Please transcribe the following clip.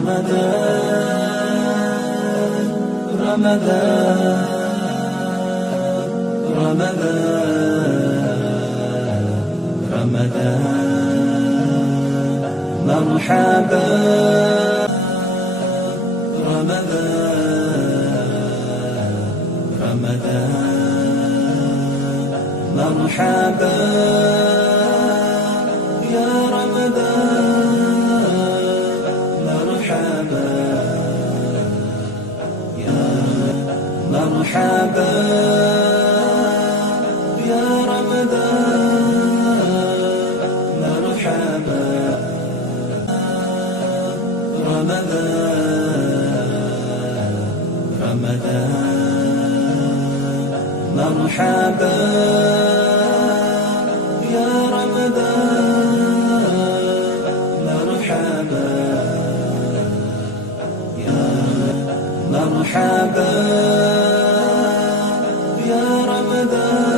رمضان رمضان رمضان رمضان مرحبا رمضان رمضان مرحبا يا رمضان مرحبا يا مرحبا يا رمضان مرحبا رمضان رمضان مرحبا يا رمضان مرحبا يا مرحبا يا رمضان